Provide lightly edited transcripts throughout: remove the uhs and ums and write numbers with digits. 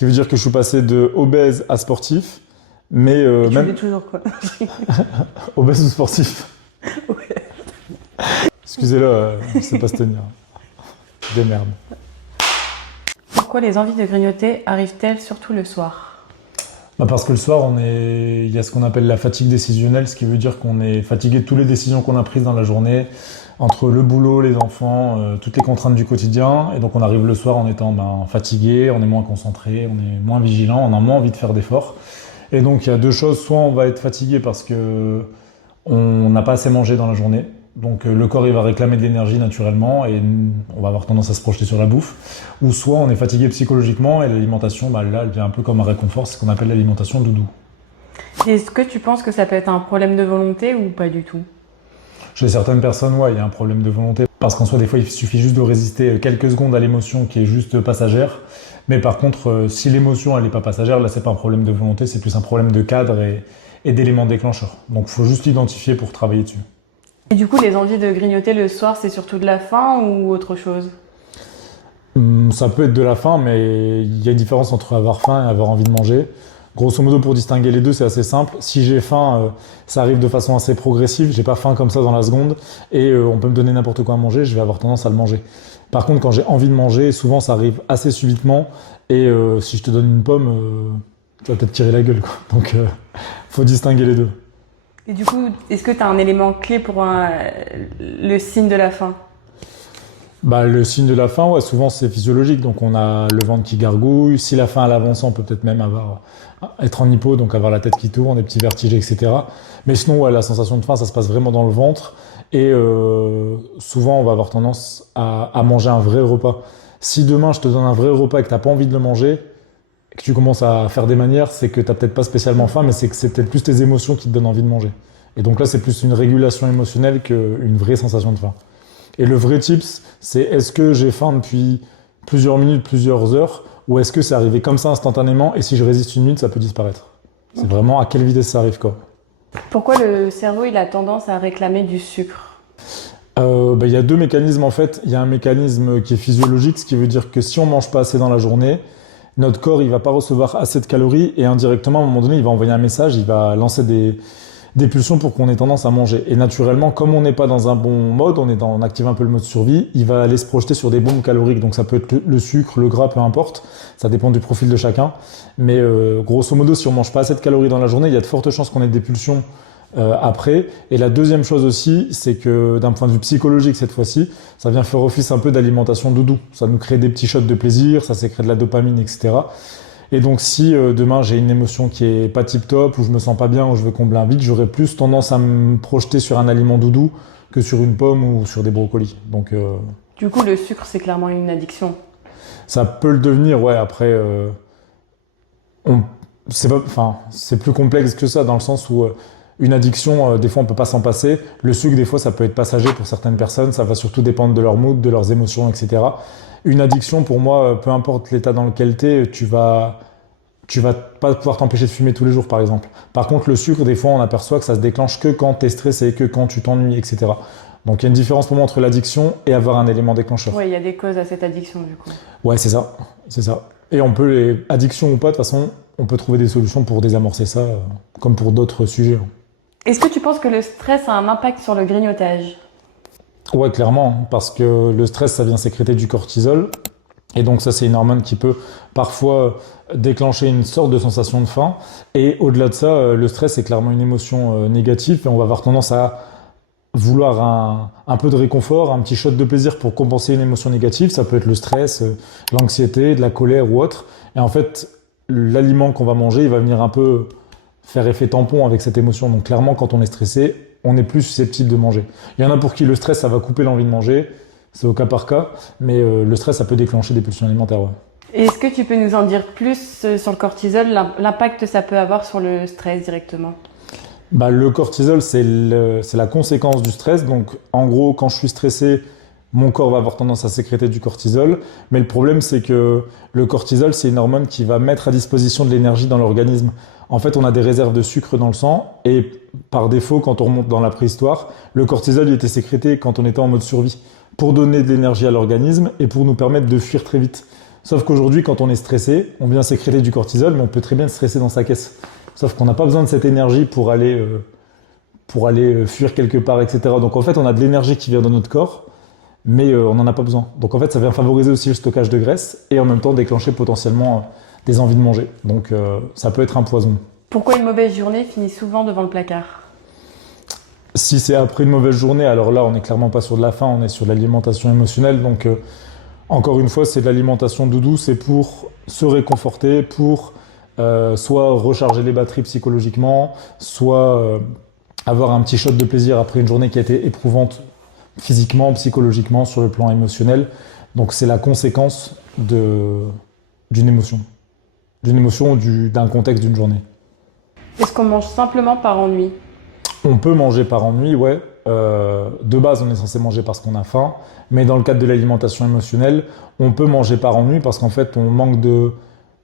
qui veut dire que je suis passé de obèse à sportif, mais Tu même l'es toujours, quoi. obèse ou sportif. Ouais. Excusez-le, je sais pas se tenir. Des merdes. Pourquoi les envies de grignoter arrivent-elles surtout le soir? Bah parce que le soir, il y a ce qu'on appelle la fatigue décisionnelle, ce qui veut dire qu'on est fatigué de toutes les décisions qu'on a prises dans la journée, entre le boulot, les enfants, toutes les contraintes du quotidien. Et donc on arrive le soir en étant fatigué, on est moins concentré, on est moins vigilant, on a moins envie de faire d'efforts. Et donc il y a deux choses, soit on va être fatigué parce que on n'a pas assez mangé dans la journée. Donc le corps il va réclamer de l'énergie naturellement et on va avoir tendance à se projeter sur la bouffe. Ou soit on est fatigué psychologiquement et l'alimentation, là, elle vient un peu comme un réconfort, c'est ce qu'on appelle l'alimentation doudou. Est-ce que tu penses que ça peut être un problème de volonté ou pas du tout? Chez certaines personnes, ouais, il y a un problème de volonté. Parce qu'en soi, des fois, il suffit juste de résister quelques secondes à l'émotion qui est juste passagère. Mais par contre, si l'émotion, elle n'est pas passagère, là, c'est pas un problème de volonté, c'est plus un problème de cadre et d'éléments déclencheurs. Donc, il faut juste l'identifier pour travailler dessus. Et du coup, les envies de grignoter le soir, c'est surtout de la faim ou autre chose? Ça peut être de la faim, mais il y a une différence entre avoir faim et avoir envie de manger. Grosso modo, pour distinguer les deux, c'est assez simple. Si j'ai faim, ça arrive de façon assez progressive. J'ai pas faim comme ça dans la seconde. Et on peut me donner n'importe quoi à manger, je vais avoir tendance à le manger. Par contre, quand j'ai envie de manger, souvent ça arrive assez subitement. Et si je te donne une pomme, tu vas peut-être tirer la gueule, quoi. Donc, faut distinguer les deux. Et du coup, est-ce que tu as un élément clé pour le signe de la faim? Le signe de la faim, ouais, souvent c'est physiologique. Donc on a le ventre qui gargouille. Si la faim elle avance, on peut peut-être même être en hypo, donc avoir la tête qui tourne, des petits vertiges, etc. Mais sinon, ouais, la sensation de faim, ça se passe vraiment dans le ventre. Et souvent, on va avoir tendance à manger un vrai repas. Si demain je te donne un vrai repas et que t'as pas envie de le manger, et que tu commences à faire des manières, c'est que t'as peut-être pas spécialement faim, mais c'est que c'est peut-être plus tes émotions qui te donnent envie de manger. Et donc là, c'est plus une régulation émotionnelle qu'une vraie sensation de faim. Et le vrai tips, c'est est-ce que j'ai faim depuis plusieurs minutes, plusieurs heures, ou est-ce que c'est arrivé comme ça instantanément, et si je résiste une minute, ça peut disparaître. C'est vraiment à quelle vitesse ça arrive, quoi. Pourquoi le cerveau il a tendance à réclamer du sucre? Il y a deux mécanismes en fait. Il y a un mécanisme qui est physiologique, ce qui veut dire que si on mange pas assez dans la journée, notre corps il va pas recevoir assez de calories et indirectement à un moment donné il va envoyer un message, il va lancer des pulsions pour qu'on ait tendance à manger. Et naturellement, comme on n'est pas dans un bon mode, on active un peu le mode survie, il va aller se projeter sur des bombes caloriques. Donc ça peut être le sucre, le gras, peu importe. Ça dépend du profil de chacun. Mais grosso modo, si on mange pas assez de calories dans la journée, il y a de fortes chances qu'on ait des pulsions après. Et la deuxième chose aussi, c'est que d'un point de vue psychologique cette fois-ci, ça vient faire office un peu d'alimentation doudou. Ça nous crée des petits shots de plaisir, ça sécrète de la dopamine, etc. Et donc si demain j'ai une émotion qui est pas tip top, ou je me sens pas bien, ou je veux combler un vide, j'aurais plus tendance à me projeter sur un aliment doudou que sur une pomme ou sur des brocolis. Donc Du coup, le sucre, c'est clairement une addiction. ça peut le devenir, ouais. Après, c'est plus complexe que ça dans le sens où une addiction, des fois on peut pas s'en passer. Le sucre, des fois, ça peut être passager pour certaines personnes. Ça va surtout dépendre de leur mood, de leurs émotions, etc. Une addiction, pour moi, peu importe l'état dans lequel tu vas pas pouvoir t'empêcher de fumer tous les jours, par exemple. Par contre, le sucre, des fois, on aperçoit que ça se déclenche que quand tu es stressé, que quand tu t'ennuies, etc. Donc, il y a une différence pour moi entre l'addiction et avoir un élément déclencheur. Oui, il y a des causes à cette addiction, du coup. Ouais, c'est ça, c'est ça. Et addiction ou pas, de toute façon, on peut trouver des solutions pour désamorcer ça, comme pour d'autres sujets. Est-ce que tu penses que le stress a un impact sur le grignotage? Ouais, clairement, parce que le stress, ça vient sécréter du cortisol. Et donc ça, c'est une hormone qui peut parfois déclencher une sorte de sensation de faim. Et au-delà de ça, le stress est clairement une émotion négative et on va avoir tendance à vouloir un peu de réconfort, un petit shot de plaisir pour compenser une émotion négative. Ça peut être le stress, l'anxiété, de la colère ou autre. Et en fait, l'aliment qu'on va manger, il va venir un peu faire effet tampon avec cette émotion. Donc clairement, quand on est stressé, on est plus susceptible de manger. Il y en a pour qui le stress, ça va couper l'envie de manger. C'est au cas par cas, mais le stress, ça peut déclencher des pulsions alimentaires. Ouais. Est-ce que tu peux nous en dire plus sur le cortisol, l'impact que ça peut avoir sur le stress directement? Le cortisol, c'est la conséquence du stress. Donc, en gros, quand je suis stressé, mon corps va avoir tendance à sécréter du cortisol. Mais le problème, c'est que le cortisol, c'est une hormone qui va mettre à disposition de l'énergie dans l'organisme. En fait, on a des réserves de sucre dans le sang et par défaut, quand on remonte dans la préhistoire, le cortisol il était sécrété quand on était en mode survie pour donner de l'énergie à l'organisme et pour nous permettre de fuir très vite. Sauf qu'aujourd'hui, quand on est stressé, on vient sécréter du cortisol, mais on peut très bien stresser dans sa caisse. Sauf qu'on n'a pas besoin de cette énergie pour aller fuir quelque part, etc. Donc en fait, on a de l'énergie qui vient dans notre corps, mais on n'en a pas besoin. Donc en fait, ça vient favoriser aussi le stockage de graisse et en même temps déclencher potentiellement des envies de manger. Donc ça peut être un poison. Pourquoi une mauvaise journée finit souvent devant le placard? Si c'est après une mauvaise journée, alors là, on n'est clairement pas sur de la faim, on est sur de l'alimentation émotionnelle. Donc encore une fois, c'est de l'alimentation doudou, c'est pour se réconforter, pour soit recharger les batteries psychologiquement, soit avoir un petit shot de plaisir après une journée qui a été éprouvante physiquement, psychologiquement, sur le plan émotionnel. Donc c'est la conséquence d'une émotion. D'une émotion ou d'un contexte d'une journée. Est-ce qu'on mange simplement par ennui? On peut manger par ennui, ouais. De base, on est censé manger parce qu'on a faim. Mais dans le cadre de l'alimentation émotionnelle, on peut manger par ennui parce qu'en fait,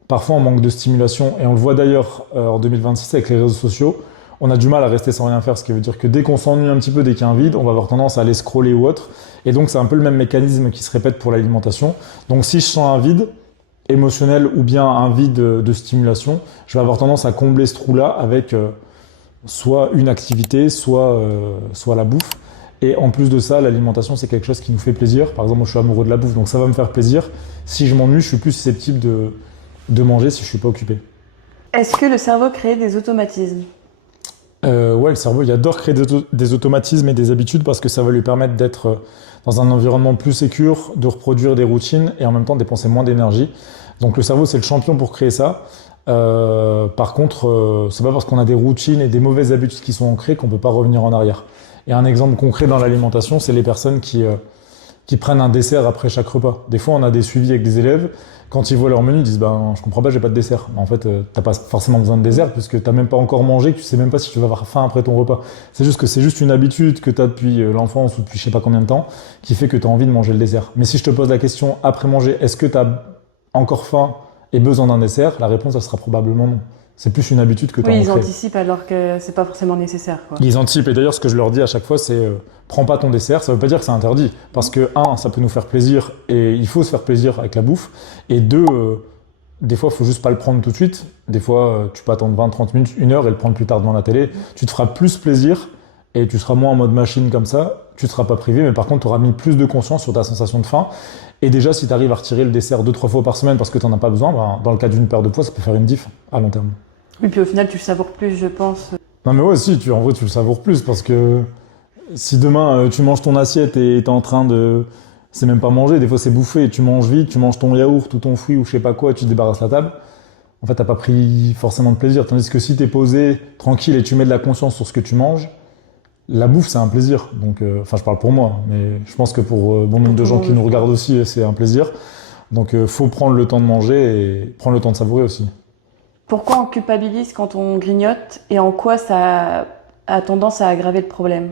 parfois on manque de stimulation. Et on le voit d'ailleurs en 2026 avec les réseaux sociaux. On a du mal à rester sans rien faire, ce qui veut dire que dès qu'on s'ennuie un petit peu, dès qu'il y a un vide, on va avoir tendance à aller scroller ou autre. Et donc, c'est un peu le même mécanisme qui se répète pour l'alimentation. Donc, si je sens un vide émotionnel ou bien un vide de stimulation, je vais avoir tendance à combler ce trou-là avec soit une activité, soit la bouffe. Et en plus de ça, l'alimentation, c'est quelque chose qui nous fait plaisir. Par exemple, moi, je suis amoureux de la bouffe, donc ça va me faire plaisir. Si je m'ennuie, je suis plus susceptible de manger si je suis pas occupé. Est-ce que le cerveau crée des automatismes? Ouais, le cerveau, il adore créer des automatismes et des habitudes parce que ça va lui permettre d'être dans un environnement plus sécure, de reproduire des routines et en même temps dépenser moins d'énergie. Donc le cerveau, c'est le champion pour créer ça. Par contre, c'est pas parce qu'on a des routines et des mauvaises habitudes qui sont ancrées qu'on peut pas revenir en arrière. Et un exemple concret dans l'alimentation, c'est les personnes qui prennent un dessert après chaque repas. Des fois, on a des suivis avec des élèves. Quand ils voient leur menu, ils disent ben, je comprends pas, j'ai pas de dessert. En fait, t'as pas forcément besoin de dessert puisque t'as même pas encore mangé, que tu sais même pas si tu vas avoir faim après ton repas. C'est juste que c'est juste une habitude que t'as depuis l'enfance ou depuis je sais pas combien de temps qui fait que t'as envie de manger le dessert. Mais si je te pose la question après manger, est-ce que t'as encore faim et besoin d'un dessert? La réponse, ça sera probablement non. C'est plus une habitude que t'as Oui, ils ancrée. anticipent alors que c'est pas forcément nécessaire, quoi. Ils anticipent. Et d'ailleurs, ce que je leur dis à chaque fois, c'est prends pas ton dessert. Ça veut pas dire que c'est interdit. Parce que, un, ça peut nous faire plaisir et il faut se faire plaisir avec la bouffe. Et deux, des fois, il faut juste pas le prendre tout de suite. Des fois, tu peux attendre 20, 30 minutes, 1 heure et le prendre plus tard devant la télé. Tu te feras plus plaisir et tu seras moins en mode machine comme ça. Tu ne seras pas privé, mais par contre, tu auras mis plus de conscience sur ta sensation de faim. Et déjà, si tu arrives à retirer le dessert 2-3 fois par semaine parce que tu n'en as pas besoin, ben, dans le cas d'une perte de poids, ça peut faire une diff à long terme. Oui, puis au final, tu le savoures plus, je pense. Non mais ouais, si, en vrai, tu le savoures plus parce que si demain, tu manges ton assiette et t'es en train de... C'est même pas manger, des fois c'est bouffer, et tu manges vite, tu manges ton yaourt ou ton fruit ou je sais pas quoi et tu te débarrasses la table. En fait, t'as pas pris forcément de plaisir. Tandis que si t'es posé, tranquille et tu mets de la conscience sur ce que tu manges, la bouffe, c'est un plaisir. Donc, enfin, je parle pour moi, mais je pense que pour bon nombre de gens qui nous regardent aussi, c'est un plaisir. Donc, faut prendre le temps de manger et prendre le temps de savourer aussi. Pourquoi on culpabilise quand on grignote et en quoi ça a tendance à aggraver le problème?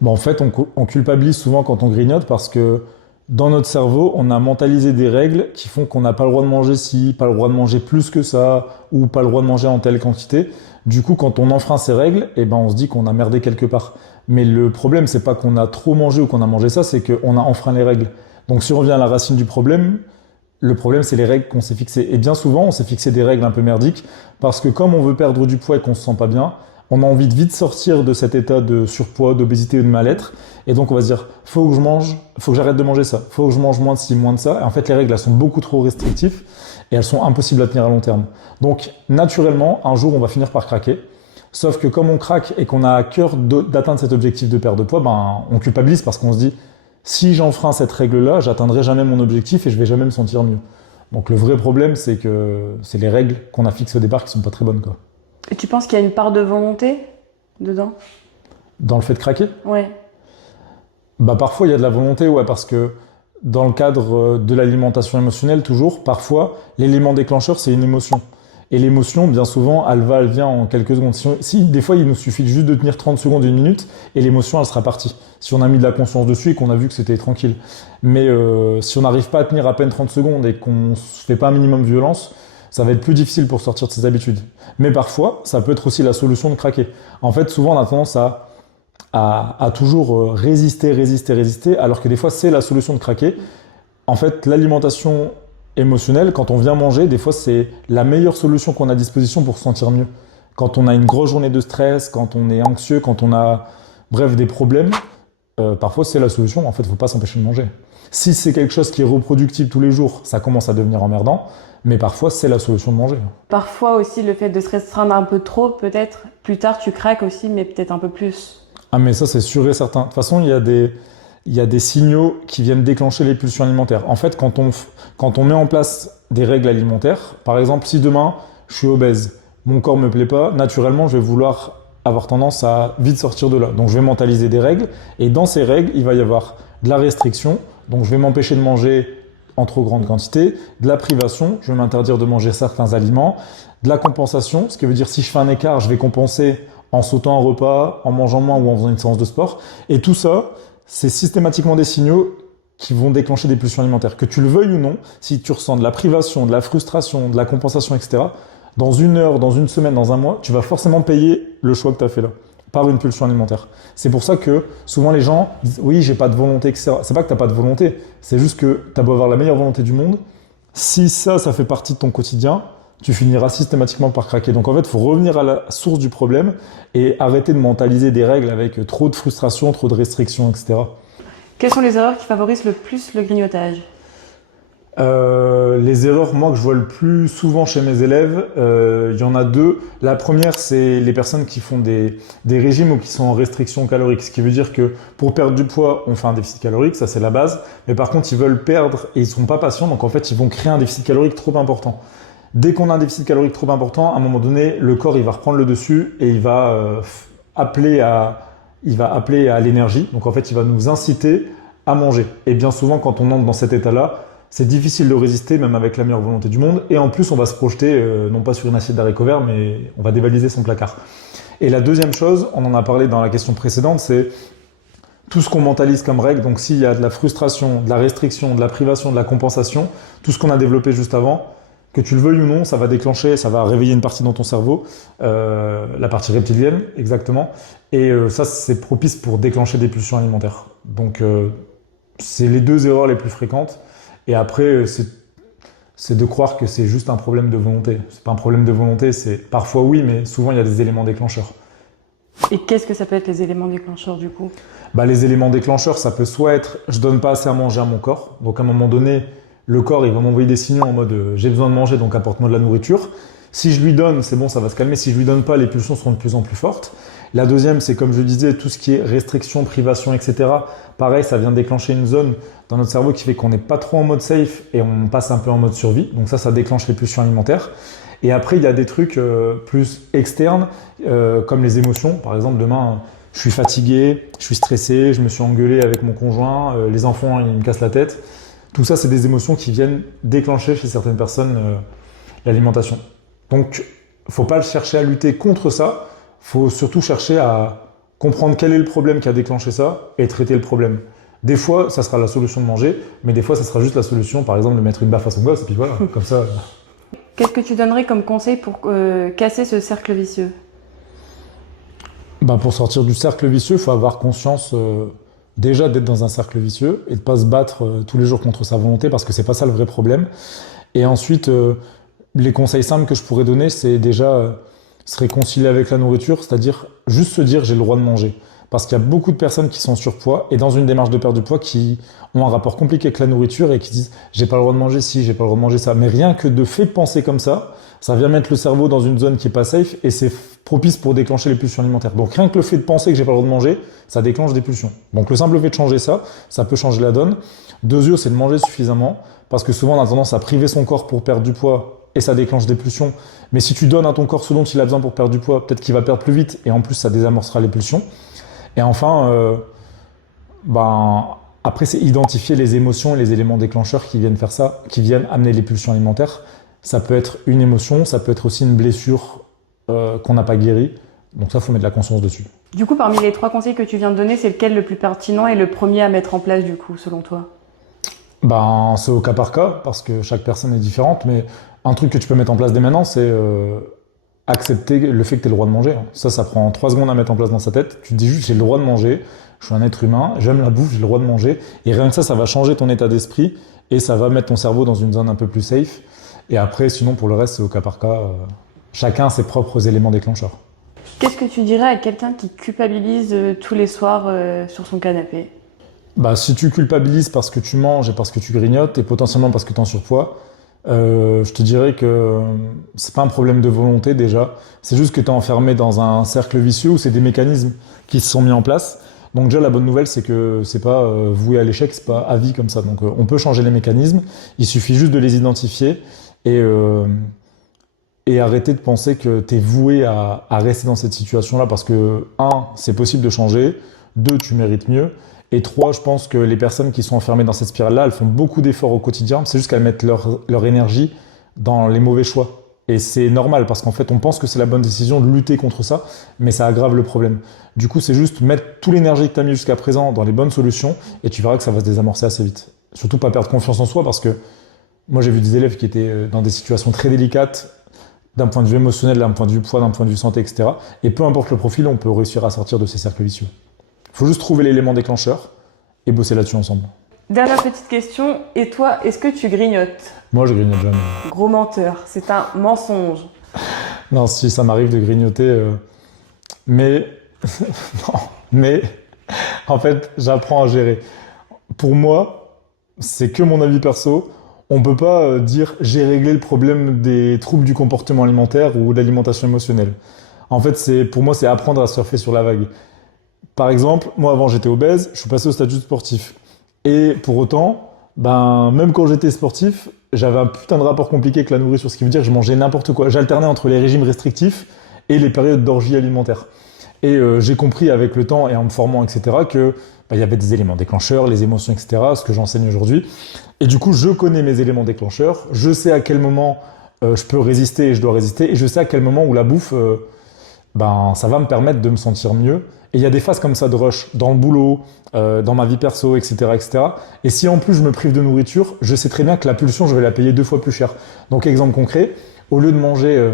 Bon, en fait, on culpabilise souvent quand on grignote parce que dans notre cerveau, on a mentalisé des règles qui font qu'on n'a pas le droit de manger ci, pas le droit de manger plus que ça, ou pas le droit de manger en telle quantité. Du coup, quand on enfreint ces règles, eh ben, on se dit qu'on a merdé quelque part. Mais le problème, c'est pas qu'on a trop mangé ou qu'on a mangé ça, c'est qu'on a enfreint les règles. Donc, si on revient à la racine du problème, le problème, c'est les règles qu'on s'est fixées. Et bien souvent, on s'est fixé des règles un peu merdiques parce que comme on veut perdre du poids et qu'on se sent pas bien, on a envie de vite sortir de cet état de surpoids, d'obésité ou de mal-être. Et donc, on va se dire, faut que j'arrête de manger ça. Faut que je mange moins de ci, moins de ça. Et en fait, les règles, elles sont beaucoup trop restrictives et elles sont impossibles à tenir à long terme. Donc, naturellement, un jour, on va finir par craquer. Sauf que comme on craque et qu'on a à cœur d'atteindre cet objectif de perte de poids, ben, on culpabilise parce qu'on se dit, si j'enfreins cette règle-là, j'atteindrai jamais mon objectif et je vais jamais me sentir mieux. Donc le vrai problème, c'est que c'est les règles qu'on a fixées au départ qui sont pas très bonnes, quoi. Et tu penses qu'il y a une part de volonté dedans? Dans le fait de craquer? Ouais. Bah parfois il y a de la volonté, ouais, parce que dans le cadre de l'alimentation émotionnelle, toujours, parfois, l'élément déclencheur, c'est une émotion. Et l'émotion, bien souvent, elle vient en quelques secondes. Si des fois, il nous suffit juste de tenir 30 secondes, 1 minute, et l'émotion, elle sera partie. Si on a mis de la conscience dessus et qu'on a vu que c'était tranquille. Mais si on n'arrive pas à tenir à peine 30 secondes et qu'on ne fait pas un minimum de violence, ça va être plus difficile pour sortir de ses habitudes. Mais parfois, ça peut être aussi la solution de craquer. En fait, souvent, on a tendance à toujours résister, alors que des fois, c'est la solution de craquer. En fait, l'alimentation émotionnel, quand on vient manger, des fois c'est la meilleure solution qu'on a à disposition pour se sentir mieux. Quand on a une grosse journée de stress, quand on est anxieux, quand on a, bref, des problèmes, parfois c'est la solution. En fait, il ne faut pas s'empêcher de manger. Si c'est quelque chose qui est reproductible tous les jours, ça commence à devenir emmerdant, mais parfois c'est la solution de manger. Parfois aussi, le fait de se restreindre un peu trop, peut-être, plus tard tu craques aussi, mais peut-être un peu plus. Ah mais ça c'est sûr et certain. De toute façon, il y a des signaux qui viennent déclencher les pulsions alimentaires. En fait, quand on met en place des règles alimentaires, par exemple, si demain je suis obèse, mon corps me plaît pas, naturellement je vais vouloir avoir tendance à vite sortir de là. Donc je vais mentaliser des règles, et dans ces règles, il va y avoir de la restriction, donc je vais m'empêcher de manger en trop grande quantité, de la privation, je vais m'interdire de manger certains aliments, de la compensation, ce qui veut dire si je fais un écart, je vais compenser en sautant un repas, en mangeant moins ou en faisant une séance de sport. Et tout ça, c'est systématiquement des signaux qui vont déclencher des pulsions alimentaires. Que tu le veuilles ou non, si tu ressens de la privation, de la frustration, de la compensation, etc., dans une heure, dans une semaine, dans un mois, tu vas forcément payer le choix que tu as fait là, par une pulsion alimentaire. C'est pour ça que souvent les gens disent « oui, j'ai pas de volonté, etc. » C'est pas que tu n'as pas de volonté, c'est juste que tu as beau avoir la meilleure volonté du monde, si ça fait partie de ton quotidien, tu finiras systématiquement par craquer. Donc en fait, il faut revenir à la source du problème et arrêter de mentaliser des règles avec trop de frustration, trop de restrictions, etc. Quelles sont les erreurs qui favorisent le plus le grignotage? Les erreurs, moi, que je vois le plus souvent chez mes élèves, il y en a deux. La première, c'est les personnes qui font des régimes ou qui sont en restriction calorique. Ce qui veut dire que pour perdre du poids, on fait un déficit calorique, ça c'est la base. Mais par contre, ils veulent perdre et ils sont pas patients, donc en fait, ils vont créer un déficit calorique trop important. Dès qu'on a un déficit calorique trop important, à un moment donné, le corps il va reprendre le dessus et il va appeler à l'énergie. Donc en fait, il va nous inciter à manger. Et bien souvent, quand on entre dans cet état-là, c'est difficile de résister, même avec la meilleure volonté du monde. Et en plus, on va se projeter, non pas sur une assiette d'haricots verts, mais on va dévaliser son placard. Et la deuxième chose, on en a parlé dans la question précédente, c'est tout ce qu'on mentalise comme règle. Donc s'il y a de la frustration, de la restriction, de la privation, de la compensation, tout ce qu'on a développé juste avant, que tu le veuilles ou non, ça va déclencher, ça va réveiller une partie dans ton cerveau, la partie reptilienne, exactement. Et ça, c'est propice pour déclencher des pulsions alimentaires. Donc, c'est les deux erreurs les plus fréquentes. Et après, c'est de croire que c'est juste un problème de volonté. C'est pas un problème de volonté, c'est parfois oui, mais souvent il y a des éléments déclencheurs. Et qu'est-ce que ça peut être les éléments déclencheurs du coup? Les éléments déclencheurs, ça peut soit être je donne pas assez à manger à mon corps. Donc à un moment donné, le corps il va m'envoyer des signaux en mode j'ai besoin de manger, donc apporte-moi de la nourriture. Si je lui donne, c'est bon, ça va se calmer. Si je lui donne pas, les pulsions seront de plus en plus fortes. La deuxième, c'est comme je disais, tout ce qui est restriction, privation, etc. Pareil, ça vient déclencher une zone dans notre cerveau qui fait qu'on n'est pas trop en mode safe et on passe un peu en mode survie. Donc ça déclenche les pulsions alimentaires. Et après, il y a des trucs plus externes, comme les émotions. Par exemple, demain, je suis fatigué, je suis stressé, je me suis engueulé avec mon conjoint, les enfants, ils me cassent la tête. Tout ça, c'est des émotions qui viennent déclencher chez certaines personnes l'alimentation. Donc, il ne faut pas chercher à lutter contre ça. Il faut surtout chercher à comprendre quel est le problème qui a déclenché ça et traiter le problème. Des fois, ça sera la solution de manger, mais des fois, ça sera juste la solution, par exemple, de mettre une baffe à son gosse, et puis voilà, comme ça. Qu'est-ce que tu donnerais comme conseil pour casser ce cercle vicieux? Pour sortir du cercle vicieux, il faut avoir conscience déjà d'être dans un cercle vicieux et de ne pas se battre tous les jours contre sa volonté, parce que c'est pas ça le vrai problème. Et ensuite, les conseils simples que je pourrais donner, c'est déjà se réconcilier avec la nourriture, c'est-à-dire juste se dire j'ai le droit de manger. Parce qu'il y a beaucoup de personnes qui sont en surpoids et dans une démarche de perte de poids qui ont un rapport compliqué avec la nourriture et qui disent j'ai pas le droit de manger ci, j'ai pas le droit de manger ça. Mais rien que de fait de penser comme ça vient mettre le cerveau dans une zone qui est pas safe et c'est propice pour déclencher les pulsions alimentaires. Donc rien que le fait de penser que j'ai pas le droit de manger, ça déclenche des pulsions. Donc le simple fait de changer ça peut changer la donne. Deuxième, c'est de manger suffisamment parce que souvent on a tendance à priver son corps pour perdre du poids et ça déclenche des pulsions. Mais si tu donnes à ton corps ce dont il a besoin pour perdre du poids, peut-être qu'il va perdre plus vite et en plus ça désamorcera les pulsions. Et enfin, après c'est identifier les émotions et les éléments déclencheurs qui viennent faire ça, qui viennent amener les pulsions alimentaires. Ça peut être une émotion, ça peut être aussi une blessure qu'on n'a pas guérie. Donc ça, il faut mettre de la conscience dessus. Du coup, parmi les 3 conseils que tu viens de donner, c'est lequel le plus pertinent et le premier à mettre en place du coup, selon toi? C'est au cas par cas, parce que chaque personne est différente, mais un truc que tu peux mettre en place dès maintenant, c'est accepter le fait que tu as le droit de manger. Ça prend 3 secondes à mettre en place dans sa tête. Tu te dis juste, j'ai le droit de manger, je suis un être humain, j'aime la bouffe, j'ai le droit de manger. Et rien que ça va changer ton état d'esprit et ça va mettre ton cerveau dans une zone un peu plus safe. Et après, sinon, pour le reste, c'est au cas par cas. Chacun a ses propres éléments déclencheurs. Qu'est-ce que tu dirais à quelqu'un qui culpabilise tous les soirs sur son canapé? Bah, si tu culpabilises parce que tu manges et parce que tu grignotes et potentiellement parce que tu es en surpoids, je te dirais que c'est pas un problème de volonté déjà, c'est juste que tu es enfermé dans un cercle vicieux où c'est des mécanismes qui se sont mis en place. Donc déjà la bonne nouvelle c'est que c'est pas voué à l'échec, c'est pas à vie comme ça. Donc on peut changer les mécanismes, il suffit juste de les identifier et, euh, et arrêter de penser que tu es voué à rester dans cette situation-là parce que, un, c'est possible de changer, deux, tu mérites mieux, et trois, je pense que les personnes qui sont enfermées dans cette spirale-là, elles font beaucoup d'efforts au quotidien, c'est juste qu'elles mettent leur énergie dans les mauvais choix. Et c'est normal parce qu'en fait, on pense que c'est la bonne décision de lutter contre ça, mais ça aggrave le problème. Du coup, c'est juste mettre toute l'énergie que tu as mis jusqu'à présent dans les bonnes solutions et tu verras que ça va se désamorcer assez vite. Surtout pas perdre confiance en soi parce que moi, j'ai vu des élèves qui étaient dans des situations très délicates d'un point de vue émotionnel, d'un point de vue poids, d'un point de vue santé, etc. Et peu importe le profil, on peut réussir à sortir de ces cercles vicieux. Il faut juste trouver l'élément déclencheur et bosser là-dessus ensemble. Dernière petite question, et toi, est-ce que tu grignotes? Moi, je grignote jamais. Gros menteur, c'est un mensonge. Non, si ça m'arrive de grignoter, mais non, mais en fait, j'apprends à gérer. Pour moi, c'est que mon avis perso. On peut pas dire j'ai réglé le problème des troubles du comportement alimentaire ou de l'alimentation émotionnelle. En fait, pour moi, c'est apprendre à surfer sur la vague. Par exemple, moi avant j'étais obèse, je suis passé au statut de sportif. Et pour autant, ben, même quand j'étais sportif, j'avais un putain de rapport compliqué avec la nourriture, ce qui veut dire que je mangeais n'importe quoi. J'alternais entre les régimes restrictifs et les périodes d'orgie alimentaire. Et j'ai compris avec le temps et en me formant, etc., que il y avait des éléments déclencheurs, les émotions, etc., ce que j'enseigne aujourd'hui. Et du coup, je connais mes éléments déclencheurs, je sais à quel moment je peux résister et je dois résister, et je sais à quel moment où la bouffe, ça va me permettre de me sentir mieux. Et il y a des phases comme ça de rush, dans le boulot, dans ma vie perso, etc., etc. Et si en plus je me prive de nourriture, je sais très bien que la pulsion, je vais la payer 2 fois plus cher. Donc exemple concret, au lieu de manger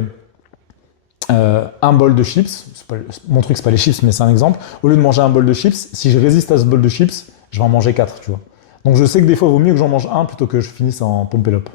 un bol de chips, mon truc c'est pas les chips mais c'est un exemple, au lieu de manger un bol de chips, si je résiste à ce bol de chips, je vais en manger 4, tu vois. Donc je sais que des fois il vaut mieux que j'en mange un plutôt que je finisse en pump it up.